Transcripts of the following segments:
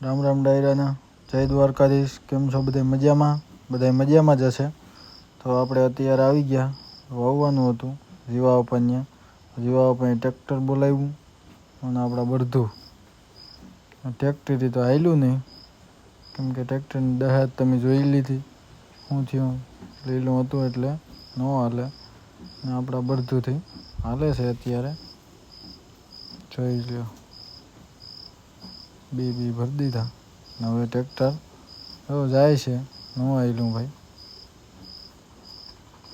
રામ રામ ડાયરાના જય દ્વારકાધીશ. કેમ છો બધા? મજામાં? બધા મજામાં જ હશે. તો આપણે અત્યારે આવી ગયા, વાવવાનું હતું જીવા બાપાને. જીવા બાપાએ ટ્રેક્ટર બોલાવ્યું અને આપણા બળધું ટ્રેક્ટરથી તો હાલ્યું નહીં, કેમ કે ટ્રેક્ટરની દહાત તમે જોઈ લીધી શું થયું. લીલું હતું એટલે ન હાલે, ને આપણા બળધુંથી હાલે છે અત્યારે. જોઈ લ્યો, બી ભરી દીધા. હવે ટ્રેક્ટર જાય છે, ન આવેલું ભાઈ.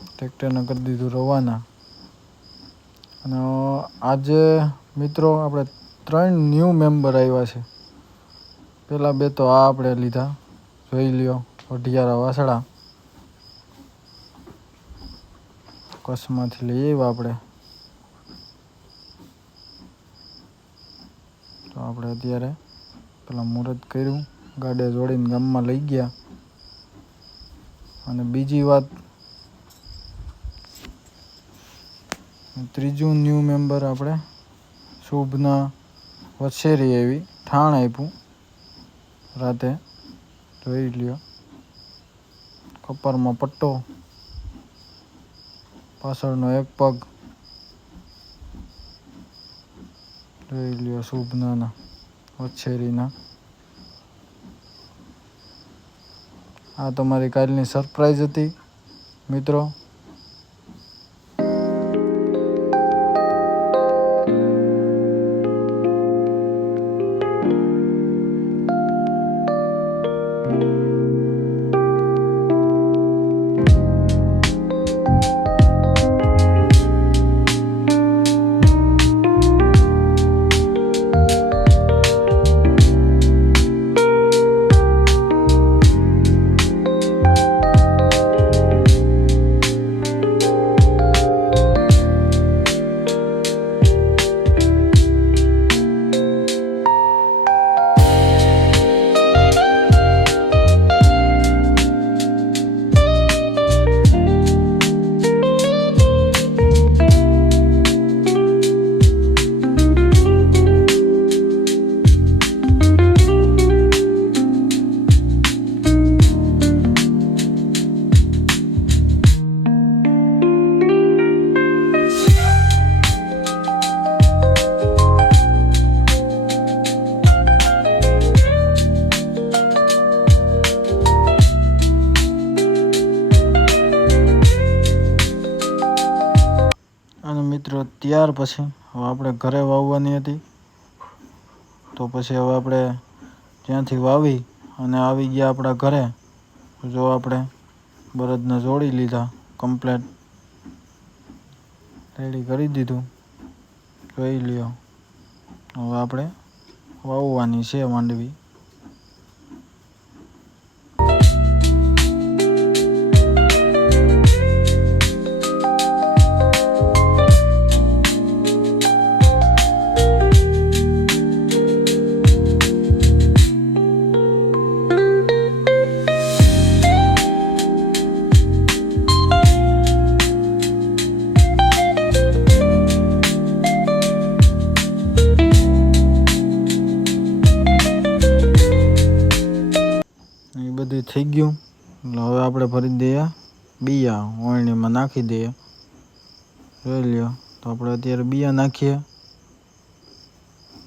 ટ્રેક્ટરને કરી દીધું રવાના. અને આજે મિત્રો આપણે 3 ન્યૂ મેમ્બર આવ્યા છે. પહેલાં 2 તો આ આપણે લીધા, જોઈ લ્યો, વઢિયારા વાસળા કચ્છમાંથી લઈ આવ્યા આપણે. તો આપણે અત્યારે પેલા મુહૂર્ત કર્યું, ગાડે જોડીને ગામમાં લઈ ગયા. અને બીજી વાત, 3જું ન્યૂ મેમ્બર આપણે શુભના વછેરી એવી ઠાણ આપ્યું રાતે. જોઈ લ્યો, કપારમાં પટ્ટો, પાછળનો એક પગ. જોઈ લ્યો, શુભના વછેરીના. આ તમારી કાલની સરપ્રાઈઝ હતી મિત્રો. મિત્રો ત્યાર પછી હવે આપણે ઘરે વાવવાની હતી. તો પછી હવે આપણે ત્યાંથી વાવી અને આવી ગયા આપણા ઘરે. જો આપણે બળદને જોડી લીધા, કમ્પ્લેટ રેડી કરી દીધું. જોઈ લ્યો, હવે આપણે વાવવાની છે માંડવી. બધું થઈ ગયું એટલે હવે આપણે ભરી દઈએ બિયા, વણણીમાં નાખી દઈએ. જોઈ લ્યો, તો આપણે અત્યારે બિયા નાખીએ.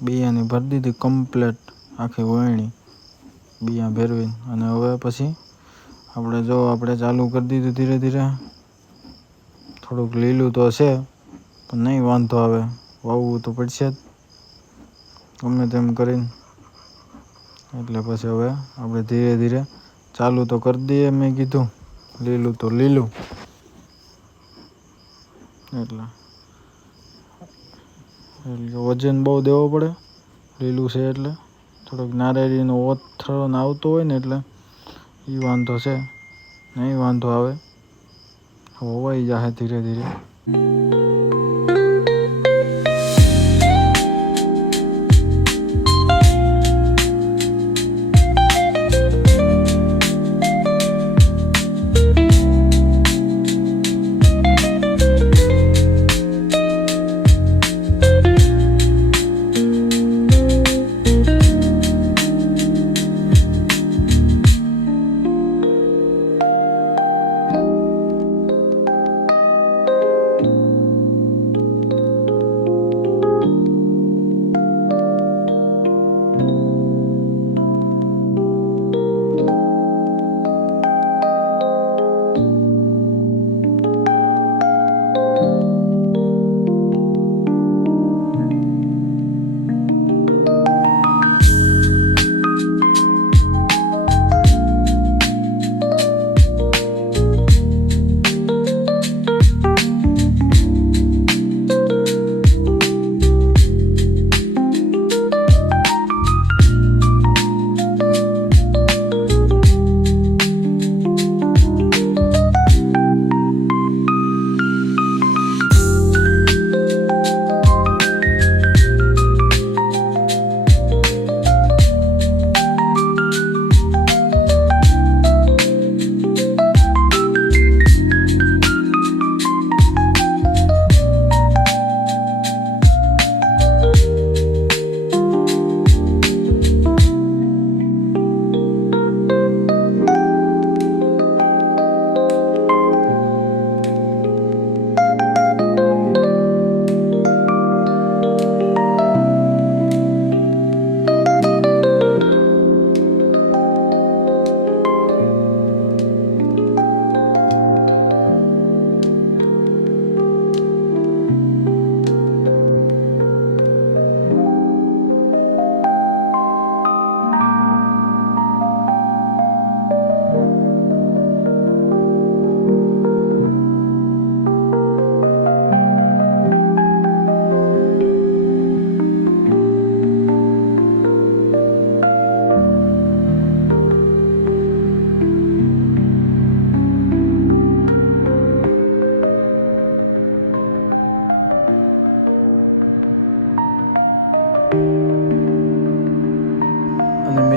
બિયાની ભરી દીધી કમ્પ્લેટ આખી વણણી, બિયા ભેરવીને. અને હવે પછી આપણે ચાલુ કરી દીધું ધીરે ધીરે. થોડુંક લીલું તો છે પણ નહીં વાંધો આવે, વાવવું તો પડશે જ ગમે તેમ કરીને. એટલે પછી હવે આપણે ધીરે ધીરે ચાલુ તો કરી દઈએ. મેં કીધું લીલું તો લીલું, એટલે વજન બહુ દેવો પડે. લીલું છે એટલે થોડોક નારિયેળીનો ઓથરો આવતો હોય ને, એટલે એ વાંધો છે. નહીં વાંધો આવે, હોવાઈ જશે ધીરે ધીરે.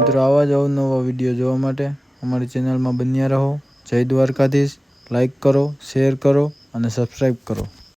મિત્રો આવા જ અવનવા વિડીયો જોવા માટે અમારી ચેનલમાં બન્યા રહો. જય દ્વારકાધીશ. લાઈક કરો, શેર કરો અને સબસ્ક્રાઈબ કરો.